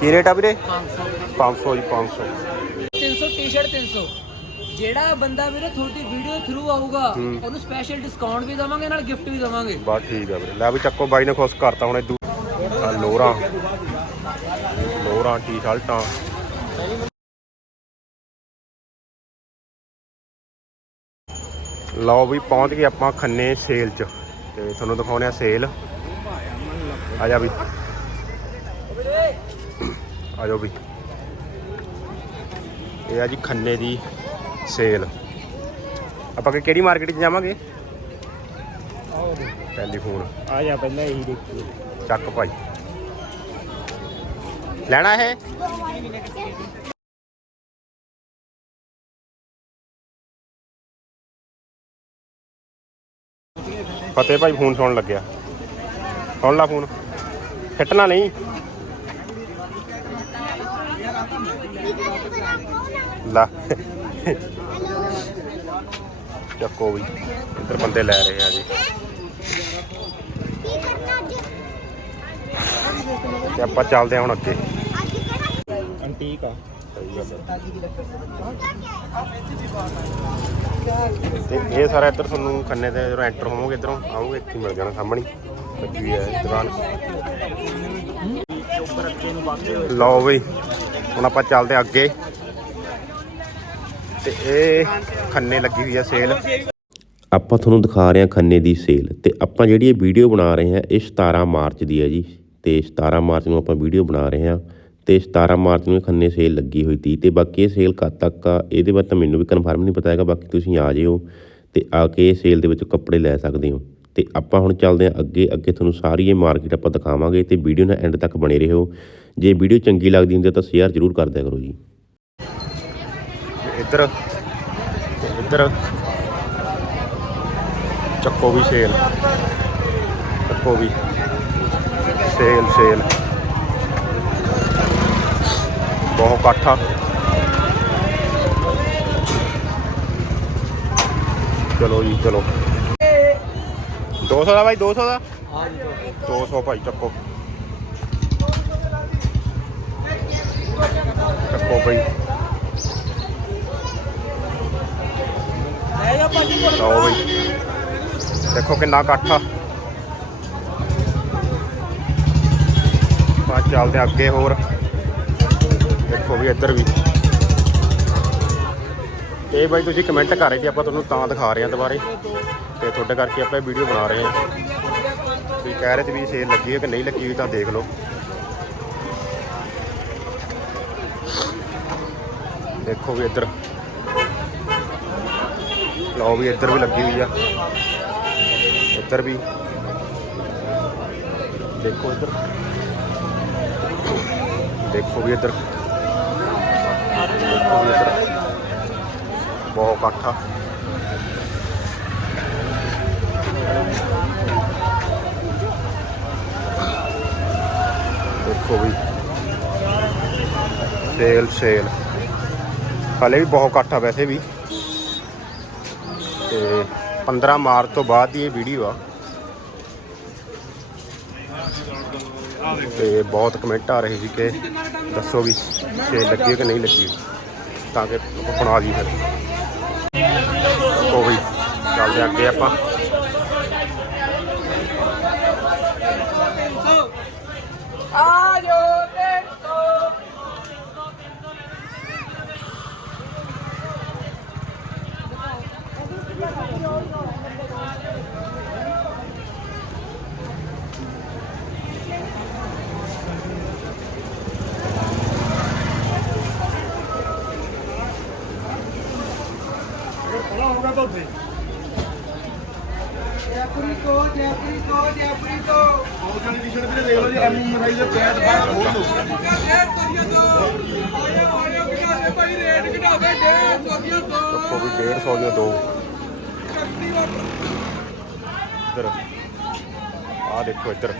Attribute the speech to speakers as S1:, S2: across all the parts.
S1: ਕੀ rate ਆ ਵੀਰੇ?
S2: 500
S1: 500 ਜੀ 500
S2: 300 ਟੀ-ਸ਼ਰਟ 300 ਜਿਹੜਾ ਬੰਦਾ ਵੀਰੇ ਤੁਹਾਡੀ ਵੀਡੀਓ ਥਰੂ ਆਊਗਾ ਉਹਨੂੰ ਸਪੈਸ਼ਲ ਡਿਸਕਾਊਂਟ ਵੀ ਦਵਾਂਗੇ ਨਾਲ ਗਿਫਟ ਵੀ ਦਵਾਂਗੇ।
S1: ਬਸ ਠੀਕ ਆ ਵੀਰੇ। ਲੈ ਵੀ ਚੱਕੋ ਬਾਈ ਨੇ ਖੁਸ਼ ਕਰਤਾ ਹੁਣ ਇਦੂ ਆ ਲੋਰਾਂ। ਲੋਰਾਂ ਟੀ-ਸ਼ਰਟਾਂ ਲਓ ਵੀ ਪਹੁੰਚ ਗਏ ਆਪਾਂ ਖੰਨੇ ਸੇਲ 'ਚ। ਤੇ ਤੁਹਾਨੂੰ ਦਿਖਾਉਣੇ ਆ ਸੇਲ ਆ ਜਾ ਵੀ ਆ ਜਾਓ ਵੀ। ਇਹ ਆ ਜੀ ਖੰਨੇ ਦੀ ਸੇਲ। ਆਪਾਂ ਕਿ- ਕਿਹੜੀ ਮਾਰਕੀਟ 'ਚ ਜਾਵਾਂਗੇ? ਟੈਲੀਫੋਨ।
S3: ਆ ਜਾ ਪਹਿਲਾਂ ਇਹੀ ਦੇਖੀ
S1: ਚੱਕ ਭਾਈ। ਲੈਣਾ ਇਹ? ਫਤਿਹ ਭਾਈ ਫੋਨ ਸੁਣਨ ਲੱਗਿਆ। ਸੁਣ ਲਾ ਫੋਨ। ਖੱਟਣਾ ਨਹੀਂ। ਲਾ। ਚੱਕੋ ਵੀ ਇੱਧਰ ਬੰਦੇ ਲੈ ਰਹੇ ਆ ਜੀ। ਤੇ ਆਪਾਂ ਚੱਲਦੇ ਹਾਂ ਹੁਣ ਅੱਗੇ।
S3: ਅੰਟੀਕ ਆ।
S1: ਤੇ ਇਹ ਸਾਰਾ ਇੱਧਰ ਤੁਹਾਨੂੰ ਖੰਨੇ ਤੇ ਜਦੋਂ ਐਂਟਰ ਹੋਵੋਗੇ ਇੱਧਰੋਂ ਆਓਗੇ ਇੱਥੇ ਮਿਲ ਜਾਣਾ ਸਾਹਮਣੇ। ਲੱਗੀ ਹੈ ਦੁਕਾਨ। ਲਓ ਬਈ ਹੁਣ ਆਪਾਂ ਚੱਲਦੇ ਅੱਗੇ। ਤੇ ਇਹ ਖੰਨੇ ਲੱਗੀ ਹੋਈ ਆ ਸੇਲ।
S4: ਆਪਾਂ ਤੁਹਾਨੂੰ ਦਿਖਾ ਰਹੇ ਹਾਂ ਖੰਨੇ ਦੀ ਸੇਲ ਤੇ ਆਪਾਂ ਜਿਹੜੀ ਇਹ ਵੀਡੀਓ ਬਣਾ ਰਹੇ ਹਾਂ, ਇਹ 17 ਮਾਰਚ ਦੀ ਹੈ ਜੀ। ਤੇ 17 ਮਾਰਚ ਨੂੰ ਆਪਾਂ ਵੀਡੀਓ ਬਣਾ ਰਹੇ ਹਾਂ ਤੇ 17 ਮਾਰਚ ਨੂੰ ਇਹ ਖੰਨੇ ਸੇਲ ਲੱਗੀ ਹੋਈ ਤੀ ਤੇ ਬਾਕੀ ਇਹ ਸੇਲ ਕਦ ਤੱਕ ਆ, ਇਹਦੇ ਬਾਰੇ ਤਾਂ ਮੈਨੂੰ ਵੀ ਕਨਫਰਮ ਨਹੀਂ ਪਤਾ ਹੈਗਾ, ਬਾਕੀ ਤੁਸੀਂ ਆ ਜਿਓ ਤੇ ਆ ਕੇ ਇਹ ਸੇਲ ਦੇ ਵਿੱਚ ਕੱਪੜੇ ਲੈ ਸਕਦੇ ਹੋ। ਤੇ ਆਪਾਂ ਹੁਣ ਚੱਲਦੇ ਹਾਂ ਅੱਗੇ ਅੱਗੇ ਤੁਹਾਨੂੰ ਸਾਰੀ ਇਹ ਮਾਰਕੀਟ ਆਪਾਂ ਦਿਖਾਵਾਂਗੇ ਤੇ ਵੀਡੀਓ ਨਾਲ ਐਂਡ ਤੱਕ ਬਣੇ ਰਹੋ। ਜੇ ਵੀਡੀਓ ਚੰਗੀ ਲੱਗਦੀ ਹੁੰਦੀ ਹੈ ਤਾਂ ਸ਼ੇਅਰ ਜ਼ਰੂਰ ਕਰ ਦਿਆ ਕਰੋ ਜੀ।
S1: ਇੱਧਰ, ਤੇ ਇੱਧਰ ਚੱਕੋ ਵੀ ਸੇਲ। ਚੱਕੋ ਵੀ। Sale sale. ਬਹੁਤ ਇਕੱਠਾ ਚਲੋ ਜੀ, ਚਲੋ। 200 ਦਾ ਭਾਈ 200 ਦਾ? 200 ਭਾਈ, ਚੱਕੋ। ਚੱਕੋ ਭਾਈ ਲਓ ਬਈ। ਦੇਖੋ ਕਿੰਨਾ ਇਕੱਠ ਆ। ਬਾ ਚੱਲਦੇ ਹਾਂ ਅੱਗੇ ਹੋਰ। ਦੇਖੋ ਵੀ ਇੱਧਰ ਵੀ। ਇਹ ਬਾਈ ਤੁਸੀਂ ਕਮੈਂਟ ਕਰ ਰਹੇ ਸੀ, ਆਪਾਂ ਤੁਹਾਨੂੰ ਤਾਂ ਦਿਖਾ ਰਹੇ ਹਾਂ ਦੁਬਾਰੇ। ਤੇ ਤੁਹਾਡੇ ਕਰਕੇ ਆਪਾਂ ਇਹ ਵੀਡੀਓ ਬਣਾ ਰਹੇ ਹਾਂ। ਤੁਸੀਂ ਕਹਿ ਰਹੇ ਸੀ ਵੀ ਸੇਲ ਲੱਗੀ ਹੈ ਕਿ ਨਹੀਂ ਲੱਗੀ ਹੋਈ ਤਾਂ ਦੇਖ ਲਓ। ਦੇਖੋ ਵੀ ਇੱਧਰ। ਲਓ ਵੀ ਇੱਧਰ ਵੀ ਲੱਗੀ ਹੋਈ ਆ। ਇੱਧਰ ਵੀ। ਦੇਖੋ ਇੱਧਰ। ਦੇਖੋ ਵੀ ਇੱਧਰ। ਦੇਖੋ ਵੀ ਇੱਧਰ। ਬਹੁਤ ਇਕੱਠਾ ਦੇਖੋ ਵੀ। Sale sale. ਹਲੇ ਵੀ ਬਹੁਤ ਇਕੱਠ ਆ ਵੈਸੇ ਵੀ। ਤੇ 15 ਮਾਰਚ ਤੋਂ ਬਾਅਦ ਦੀ ਇਹ ਵੀਡੀਓ ਆ। ਤੇ ਬਹੁਤ ਕਮੈਂਟ ਆ ਰਹੇ ਸੀ ਕਿ ਦੱਸੋ ਵੀ ਸੇਲ ਲੱਗੀ ਕਿ ਨਹੀਂ ਲੱਗੀ, ਤਾਂ ਕਿ ਆਪਾਂ ਬਣਾ ਦੀ ਫਿਰ। ਉਹ ਵੀ ਚੱਲਦੇ ਅੱਗੇ ਆਪਾਂ।
S2: ਆਜੋ 300
S1: ਉਹ ਵੀ 150 ਦੀਆਂ ਦੋ ਇੱਧਰ ਆ ਦੇਖੋ ਇੱਧਰ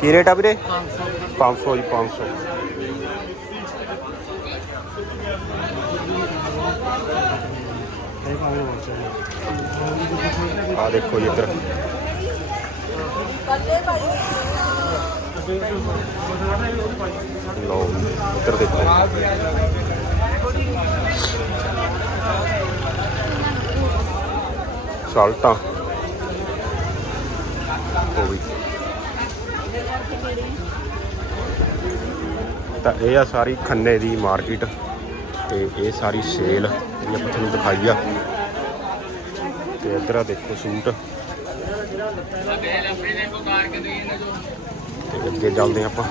S1: ਕੀ ਰੇਟ ਆ ਵੀਰੇ 500 ਜੀ 500
S3: ਇਹ ਭਾਵੇਂ ਹੋਰ ਚੱਲੇ
S1: ਆ ਦੇਖੋ ਜੀ ਇੱਧਰ। ਲਓ ਇੱਧਰ ਦੇਖੋ। ਸਾਲਟਾਂ। ਉਹ ਵੀ ਤਾਂ ਇਹ ਆ ਸਾਰੀ ਖੰਨੇ ਦੀ ਮਾਰਕੀਟ ਤੇ ਇਹ ਸਾਰੀ ਸੇਲ। ਜਿਹੜੀ ਆਪਾਂ ਤੁਹਾਨੂੰ ਦਿਖਾਈ ਆ। ਤੇ ਇੱਧਰ ਆ ਦੇਖੋ ਸੂਟ। ਤੇ ਅੱਗੇ ਚੱਲਦੇ ਆਪਾਂ।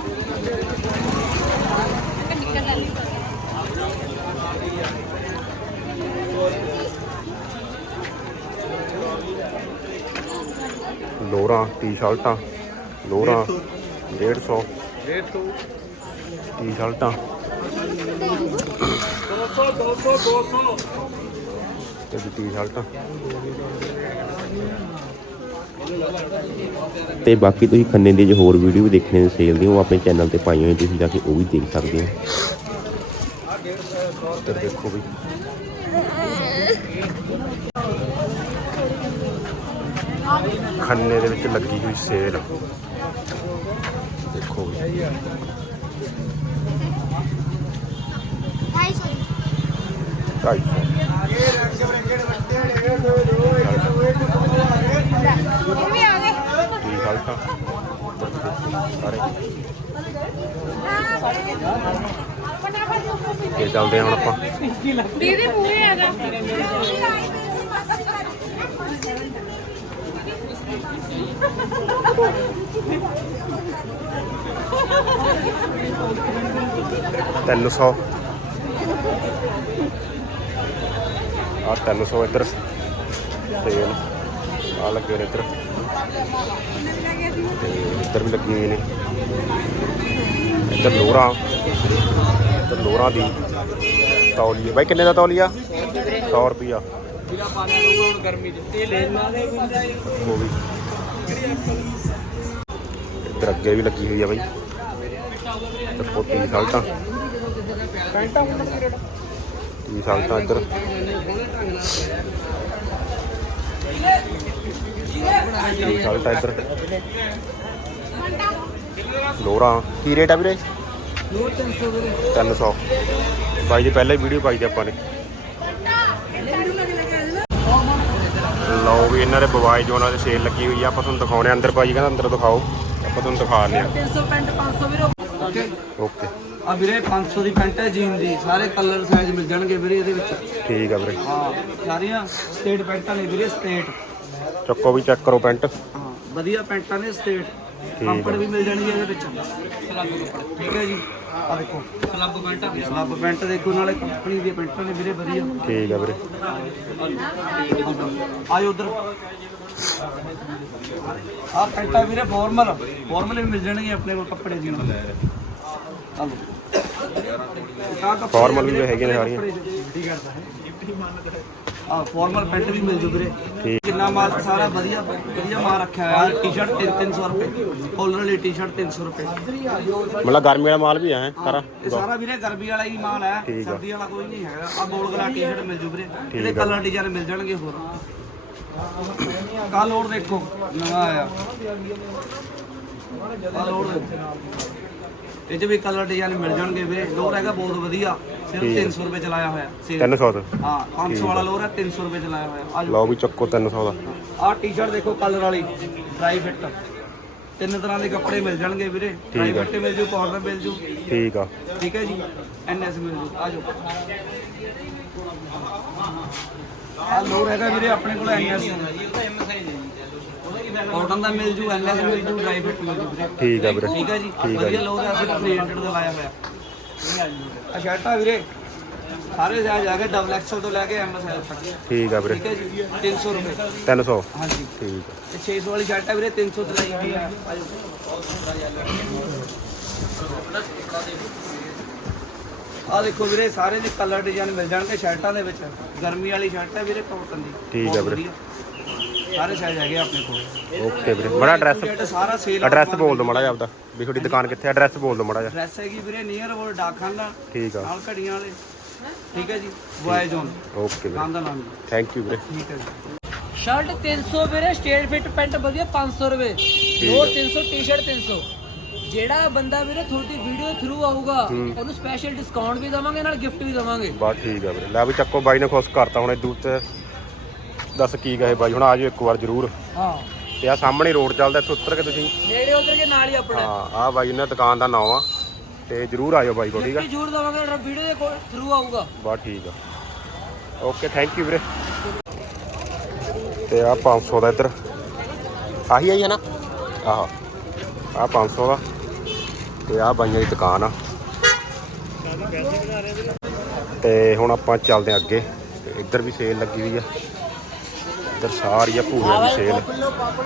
S1: ਲੋਰਾਂ ਟੀ-ਸ਼ਰਟਾਂ ਲੋਰਾਂ 150 150 ਟੀ-ਸ਼ਰਟਾਂ। 200 200 200 ਤੇ
S4: ਬਾਕੀ ਤੁਸੀਂ ਖੰਨੇ ਦੀ ਜੋ ਹੋਰ ਵੀਡੀਓ ਵੀ ਦੇਖਣੇ ਨੇ ਸੇਲ ਦੀ ਉਹ ਆਪਣੇ ਚੈਨਲ ਤੇ ਪਾਈਆਂ ਹੋਈਆਂ ਤੁਸੀਂ ਜਾ ਕੇ ਉਹ ਵੀ ਦੇਖ ਸਕਦੇ ਹੋ।
S1: ਤੇ ਦੇਖੋ ਵੀ। ਖੰਨੇ ਦੇ ਵਿੱਚ ਲੱਗੀ ਹੋਈ ਸੇਲ ਦੇਖੋ ਵੀ। ਤੇ ਚੱਲਦੇ ਹਾਂ ਹੁਣ ਆਪਾਂ।
S5: ਦੀਦੀ ਮੂਹਰੇ ਆ ਜਾ।
S1: ਤਿੰਨ ਸੌ। ਆ ਤਿੰਨ ਸੌ ਇੱਧਰ। ਸੇਲ ਆ ਲੱਗੇ ਨੇ ਇੱਧਰ। ਤੇ ਇੱਧਰ ਵੀ ਲੱਗੀ ਹੋਈ ਨੇ। ਇੱਧਰ ਲੋਰਾ ਇੱਧਰ ਲੋਰਾ ਦੀ ਤੌਲੀਆ ਬਾਈ, ਕਿੰਨੇ ਦਾ ਤੌਲੀਆ? 100 ਰੁਪਿਆ ਉਹ ਵੀ। ਇੱਧਰ ਅੱਗੇ ਵੀ ਲੱਗੀ ਹੋਈ ਆ ਬਾਈ। ਤੇ ਪੋਤੀ ਸਾਲਟਾਂ ਟੀ ਸਾਲਟਾਂ ਇੱਧਰ। ਟੀ ਸਾਲਟਾਂ ਇੱਧਰ। ਲੋਰਾ। ਕੀ ਰੇਟ ਆ ਵੀਰੇ?
S2: ਲੋਰ 300 ਵੀਰੇ
S1: 300 ਬਾਈ ਜੀ ਪਹਿਲਾਂ ਹੀ ਵੀਡੀਓ ਪਾਈ ਤੇ ਆਪਾਂ ਨੇ। ਲਓ ਵੀ ਇਹਨਾਂ ਦੇ ਬਵਾਈ ਜੋਨਾਂ ਦੇ ਸੇਲ ਲੱਗੀ ਹੋਈ ਆ। ਆਪਾਂ ਤੁਹਾਨੂੰ ਦਿਖਾਉਣੇ ਆ। ਅੰਦਰ ਭਾਜੀ ਕਹਿੰਦਾ ਅੰਦਰ ਦਿਖਾਓ। ਆਪਾਂ ਤੁਹਾਨੂੰ ਦਿਖਾ ਲਿਆ
S2: 300 ਪੈਂਟ 500 ਵੀਰੇ
S1: ਓਕੇ
S6: ਆ ਵੀਰੇ 500 ਦੀ ਪੈਂਟ ਹੈ ਜੀਨ ਦੀ। ਸਾਰੇ ਕਲਰ ਸਾਈਜ਼ ਮਿਲ ਜਾਣਗੇ ਵੀਰੇ ਇਹਦੇ ਵਿੱਚ।
S1: ਠੀਕ ਆ ਵੀਰੇ।
S6: ਹਾਂ ਸਾਰੀਆਂ ਸਟੇਟ ਪੈਂਟਾਂ ਨੇ ਵੀਰੇ ਸਟੇਟ
S1: ਚੱਕੋ ਵੀ ਚੈੱਕ ਕਰੋ ਪੈਂਟ।
S6: ਹਾਂ ਵਧੀਆ ਪੈਂਟਾਂ ਨੇ ਸਟੇਟ
S1: ਹੈ।
S6: ਕੰਪੜ ਵੀ ਮਿਲ ਜਾਣਗੇ ਇਹਦੇ ਵਿੱਚ। ਠੀਕ ਹੈ ਜੀ। ਆ ਦੇਖੋ ਸਲੱਬ ਪੈਂਟਾਂ ਸਲੱਬ ਪੈਂਟ ਦੇਖੋ ਨਾਲੇ ਕੰਪਨੀ ਦੀਆਂ ਪੈਂਟਾਂ ਨੇ ਵੀਰੇ ਵਧੀਆ।
S1: ਠੀਕ ਆ ਵੀਰੇ।
S6: ਆਜੋ ਉਧਰ। ਆ ਪੈਂਟਾਂ ਵੀਰੇ ਫਾਰਮਲ ਫਾਰਮਲ ਵੀ ਮਿਲ ਜਾਣਗੇ ਆਪਣੇ ਕੋਲ ਕੱਪੜੇ ਦੀਆਂ।
S1: Formal ਵੀ ਹੈਗੇ ਨੇ ਸਾਰੀਆਂ।
S6: ਆ ਫਾਰਮਲ ਪੈਂਟ ਵੀ ਮਿਲ ਜੂ ਵੀਰੇ। ਕਿੰਨਾ ਮਾਲ ਸਾਰਾ ਵਧੀਆ ਵਧੀਆ ਮਾਲ ਰੱਖਿਆ ਹੋਇਆ। ਟੀ-ਸ਼ਰਟ 3-300 ਰੁਪਏ। ਕਾਲਰ ਵਾਲੀ ਟੀ-ਸ਼ਰਟ 300 ਰੁਪਏ।
S1: ਮਤਲਬ ਗਰਮੀ ਵਾਲਾ ਮਾਲ ਵੀ ਆ ਹੈ ਸਾਰਾ।
S6: ਇਹ ਸਾਰਾ ਵੀਰੇ ਗਰਬੀ ਵਾਲਾ ਹੀ ਮਾਲ ਹੈ।
S1: ਠੀਕ ਆ।
S6: ਸਰਦੀ ਵਾਲਾ ਕੋਈ ਨਹੀਂ ਹੈਗਾ। ਆ ਬੋਲ ਗਲਾ ਟੀ-ਸ਼ਰਟ ਮਿਲ ਜੂ ਵੀਰੇ। ਇਹਦੇ
S1: ਆ।
S6: ਕਲਰ ਡਿਜ਼ਾਈਨ ਮਿਲ ਜਾਣਗੇ ਹੋਰ। ਕਾ ਲੋਡ ਦੇਖੋ। ਨਵਾਂ ਆਇਆ। ਆ ਲੋਡ ਦੇਖੋ। ਇਹ 'ਚ ਵੀ ਕਲਰ ਡਿਜ਼ਾਈਨ ਮਿਲ ਜਾਣਗੇ ਵੀਰੇ ਲੋਰ ਹੈਗਾ ਬਹੁਤ ਵਧੀਆ। ਸਿਰਫ 300 ਰੁਪਏ ਚਲਾਇਆ ਹੋਇਆ। ਸੇਲ
S1: 300 ਦਾ?
S6: ਹਾਂ 500 ਵਾਲਾ ਲੋਰ ਹੈ। 300 ਰੁਪਏ ਚਲਾਇਆ ਹੋਇਆ। ਆ
S1: ਲਓ ਵੀ ਚੱਕੋ 300 ਦਾ।
S6: ਆਹ ਟੀ-ਸ਼ਰਟ ਦੇਖੋ ਕਲਰ ਵਾਲੀ ਡਰਾਈ ਫਿੱਟ ਤਿੰਨ ਤਰ੍ਹਾਂ ਦੇ ਕੱਪੜੇ ਮਿਲ ਜਾਣਗੇ ਵੀਰੇ। ਡਰਾਈ। ਫਿੱਟ ਮਿਲ ਜੂ ਕਾਟਨ ਮਿਲ ਜੂ।
S1: ਠੀਕ ਆ।
S6: ਠੀਕ ਹੈ ਜੀ। ਐਨਐਸ ਮਿਲ ਜੂ। ਆ ਜਾਓ। ਆ ਲੋਰ ਹੈਗਾ ਵੀਰੇ ਆਪਣੇ ਕੋਲ ਐਨਐਸ ਕਾਟਨ ਦਾ ਮਿਲ ਜੂ ਐਨਐਸ ਮਿਲ ਜੂ ਡਰਾਈ ਫਿੱਟ ਮਿਲ ਜੂ। ਵੀਰੇ
S1: ਠੀਕ ਆ ਵੀਰੇ।
S6: ਠੀਕ ਹੈ ਜੀ?
S1: ਆ
S6: ਵਧੀਆ ਲੋਰ ਹੈ ਅਸੀਂ 300 ਦਾ ਲਾਇਆ ਹੋਇਆ। ਆ ਸ਼ਰਟਾਂ ਵੀਰੇ। ਸਾਰੇ ਸਾਈਜ਼ ਆ ਗਏ ਡਬਲ ਐਕਸਲ ਤੋਂ ਲੈ ਕੇ ਐਮ ਸਾਈਜ਼ ਤੱਕ।
S1: ਠੀਕ ਆ ਵੀਰੇ।
S6: ਠੀਕ ਹੈ ਜੀ? 300 ਰੁਪਏ।
S1: 300
S6: ਹਾਂਜੀ।
S1: ਠੀਕ ਆ।
S6: ਤੇ 600 ਵਾਲੀ ਸ਼ਰਟ ਹੈ ਵੀਰੇ 300 ਤੇ ਲਈ ਹੋਈ ਹੈ ਆਜੋ। ਆ ਦੇਖੋ ਵੀਰੇ ਸਾਰੇ ਦੇ ਕਲਰ ਡਿਜ਼ਾਈਨ ਮਿਲ ਜਾਣਗੇ ਸ਼ਰਟਾਂ ਦੇ ਵਿੱਚ। ਗਰਮੀ ਵਾਲੀ ਸ਼ਰਟ ਹੈ ਵੀਰੇ ਕਾਟਨ ਦੀ।
S1: ਠੀਕ
S6: ਬਹੁਤ
S1: ਹੈ ਵੀਰੇ।
S6: ਸਾਰੇ ਸਾਈਜ਼ ਹੈਗੇ ਆਪਣੇ ਕੋਲ।
S1: ਓਕੇ ਵੀਰੇ ਬੜਾ ਐਡਰੈਸ
S6: ਸਾਰਾ ਸੇਲ
S1: ਐਡਰੈਸ ਬੋਲ ਦਿਓ ਮਾੜਾ ਜਿਹਾ ਆਪਦਾ ਵੀ ਤੁਹਾਡੀ ਦੁਕਾਨ ਕਿੱਥੇ ਐਡਰੈਸ ਬੋਲ ਦਿਓ ਮਾੜਾ ਜਿਹਾ।
S6: ਡਰੈਸ ਹੈਗੀ ਵੀਰੇ ਨੀਅਰ ਰੋਡ ਡਾਕਖਾਨਾ
S1: ਠੀਕ ਆ।
S6: ਨਾਲ ਘੜੀਆਂ ਵਾਲੇ। ਠੀਕ ਹੈ ਜੀ ਬੁਆਏ ਜ਼ੋਨ
S1: ਓਕੇ ਵੀਰੇ।
S6: ਨਾਮ ਦਾ ਨਾਮ
S1: ਥੈਂਕ ਯੂ ਵੀਰੇ।
S6: ਠੀਕ ਹੈ ਜੀ।
S2: ਸ਼ਰਟ 300 ਵੀਰੇ ਸਟੇਟ ਫਿੱਟ ਪੈਂਟ ਵਧੀਆ 500 ਰੁਪਏ। ਲੋ 300 ਟੀ-ਸ਼ਰਟ 300 ਜਿਹੜਾ ਬੰਦਾ ਵੀਰੇ ਤੁਹਾਡੀ ਵੀਡੀਓ ਥਰੂ ਆਊਗਾ ਉਹਨੂੰ ਸਪੈਸ਼ਲ ਡਿਸਕਾਊਂਟ ਵੀ ਦਵਾਂਗੇ ਨਾਲ ਗਿਫਟ ਵੀ ਦਵਾਂਗੇ।
S1: ਬਸ ਠੀਕ ਆ ਵੀਰੇ। ਲੈ ਵੀ ਚੱਕੋ ਬਾਈ ਨੇ ਖੁਸ਼ ਕਰਤਾ ਹੁਣ ਇਦੂ ਤੇ ਦੱਸ ਕੀ ਕਹੇ ਬਾਈ ਹੁਣ ਆ ਜਾਓ ਇੱਕ ਵਾਰ ਜ਼ਰੂਰ।
S2: ਹਾਂ।
S1: ਤੇ ਆ ਸਾਹਮਣੇ ਰੋਡ ਚੱਲਦਾ ਇੱਥੇ ਉੱਤਰ ਕੇ ਤੁਸੀਂ।
S2: ਨੇੜੇ ਉਧਰ ਕੇ ਨਾਲ ਹੀ ਆਪਣਾ।
S1: ਹਾਂ ਆ ਬਾਈ ਨੇ ਦੁਕਾਨ ਦਾ ਨਾਮ ਆ। ਤੇ ਜ਼ਰੂਰ ਆਇਓ ਬਾਈ ਕੋਲ ਠੀਕ ਆ?
S2: ਜ਼ਰੂਰ ਦਵਾਂਗੇ ਵੀਡੀਓ ਦੇ ਥਰੂ ਆਊਗਾ।
S1: ਬਸ ਠੀਕ ਆ। ਓਕੇ ਥੈਂਕ ਯੂ ਵੀਰੇ। ਤੇ ਆ 500 ਦਾ ਇੱਧਰ। ਆਹੀ ਆਈ ਹੈ ਨਾ? ਆਹ। ਆ 500 ਦਾ। ਤੇ ਆ ਬਾਈਆਂ ਦੀ ਦੁਕਾਨ ਆ। ਤੇ ਹੁਣ ਆਪਾਂ ਚੱਲਦੇ ਹਾਂ ਅੱਗੇ। ਇੱਧਰ ਵੀ ਸੇਲ ਲੱਗੀ ਹੋਈ ਆ। ਇੱਧਰ ਸਾਰੀ ਆ ਪੂਰੀਆਂ ਦੀ ਸੇਲ।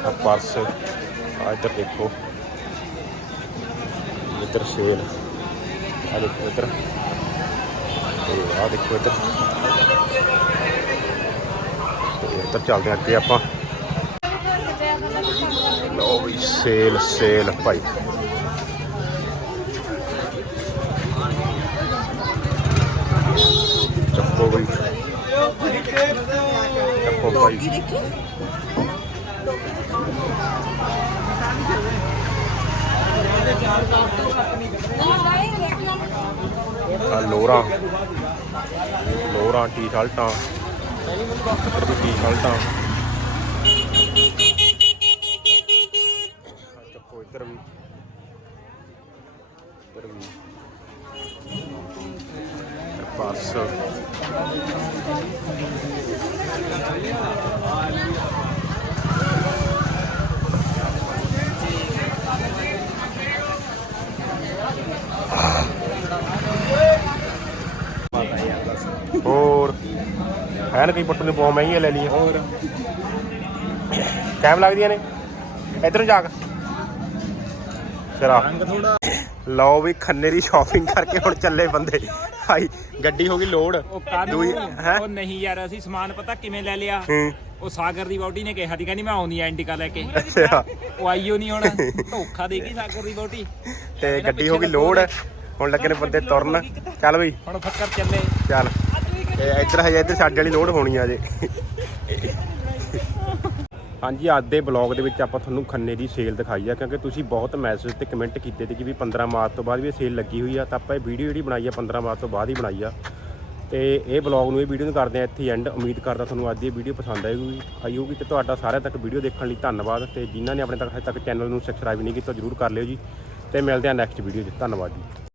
S1: ਆ ਪਰਸ। ਆ ਇੱਧਰ ਦੇਖੋ। ਇੱਧਰ ਸੇਲ। ਆ ਦੇਖੋ ਇੱਧਰ। ਤੇ ਆ ਦੇਖੋ ਇੱਧਰ। ਤੇ ਇੱਧਰ ਚੱਲਦੇ ਹਾਂ ਅੱਗੇ ਆਪਾਂ। ਲਓ ਵੀ ਸੇਲ ਸੇਲ। ਭਾਈ ਚੱਕੋ ਬਈ ਚੱਕੋ ਭਾਈ ਆ ਲੋਰਾਂ ਲੋਰਾਂ ਟੀ-ਸ਼ਰਟਾਂ ਇੱਧਰ ਵੀ ਟੀ-ਸ਼ਰਟਾਂ ਆਹ ਚੱਕੋ ਇੱਧਰ ਵੀ ਇੱਧਰ ਵੀ ਇੱਧਰ ਪਰਸ ਹੋਰ ਹੈ ਨਾ ਕਈ ਪੱਟੂ ਨੇ ਬਹੁਤ ਮਹਿੰਗੀਆਂ ਲੈ ਲਈਆਂ ਹੋਰ। ਕੈਮ ਲੱਗਦੀਆਂ ਨੇ। ਇਧਰ ਨੂੰ ਜਾ ਕੇ। ਚਲਾ ਲਓ ਵੀ ਖੰਨੇ ਦੀ ਸ਼ਾਪਿੰਗ ਕਰਕੇ ਹੁਣ ਚੱਲੇ ਬੰਦੇ। ਹਾਈ ਗੱਡੀ ਹੋ ਗਈ ਲੋਡ ਦੂਈ ਹੈ?
S3: ਉਹ ਨਹੀਂ ਯਾਰ ਅਸੀਂ ਸਮਾਨ ਪਤਾ ਕਿਵੇਂ ਲੈ ਲਿਆ? ਉਹ ਸਾਗਰ ਦੀ ਬੋਟੀ ਨੇ ਕਿਹਾ ਸੀ ਕਹਿੰਦੀ ਮੈਂ ਆਉਂਦੀ ਆ ਇੰਡੀਕਾ ਲੈ ਕੇ। ਉਹ ਆਈਓ ਨਹੀਂ ਹੁਣ। ਧੋਖਾ ਦੇਗੀ ਸਾਗਰ ਦੀ ਬੋਟੀ
S1: ਤੇ ਗੱਡੀ ਹੋ ਗਈ ਲੋਡ ਹੁਣ ਲੱਗੇ ਨੇ ਬੰਦੇ ਤੁਰਨ। ਚੱਲ ਬਈ।
S3: ਹੁਣ ਫੱਕਰ ਚੱਲੇ।
S1: ਚੱਲ। ਤੇ ਇੱਧਰ ਹਜੇ ਇੱਧਰ ਸਾਡੇ ਵਾਲੀ ਲੋਡ ਹੋਣੀ ਆ ਜੇ ਹਾਂਜੀ, ਅੱਜ ਦੇ ਬਲੌਗ ਦੇ ਵਿੱਚ ਆਪਾਂ ਤੁਹਾਨੂੰ ਖੰਨੇ ਦੀ ਸੇਲ ਦਿਖਾਈ ਆ, ਕਿਉਂਕਿ ਤੁਸੀਂ ਬਹੁਤ ਮੈਸੇਜ ਤੇ ਕਮੈਂਟ ਕੀਤੇ ਤੇ ਕਿ ਵੀ 15 ਮਾਰਚ ਤੋਂ ਬਾਅਦ ਵੀ ਇਹ ਸੇਲ ਲੱਗੀ ਹੋਈ ਆ, ਤਾਂ ਆਪਾਂ ਇਹ ਵੀਡੀਓ ਜਿਹੜੀ ਬਣਾਈ ਆ 15 ਮਾਰਚ ਤੋਂ ਬਾਅਦ ਹੀ ਬਣਾਈ ਆ। ਤੇ ਇਹ ਬਲੌਗ ਨੂੰ ਇਹ ਵੀਡੀਓ ਨੂੰ ਕਰਦੇ ਆ ਇੱਥੇ ਐਂਡ ਉਮੀਦ ਕਰਦਾ ਤੁਹਾਨੂੰ ਅੱਜ ਦੀ ਵੀਡੀਓ ਪਸੰਦ ਆਏਗੀ, ਆਈ ਹੋਊਗੀ ਤੇ ਤੁਹਾਡਾ ਸਾਰਿਆਂ ਤੱਕ ਵੀਡੀਓ ਦੇਖਣ ਲਈ ਧੰਨਵਾਦ। ਤੇ ਜਿਨ੍ਹਾਂ ਨੇ ਆਪਣੇ ਤੱਕ ਹਜੇ ਤੱਕ ਚੈਨਲ ਨੂੰ ਸਬਸਕ੍ਰਾਈਬ ਨਹੀਂ ਕੀਤਾ, ਜਰੂਰ ਕਰ ਲਿਓ ਜੀ। ਤੇ ਮਿਲਦੇ ਆ ਨੈਕਸਟ ਵੀਡੀਓ 'ਚ। ਧੰਨਵਾਦ ਜੀ।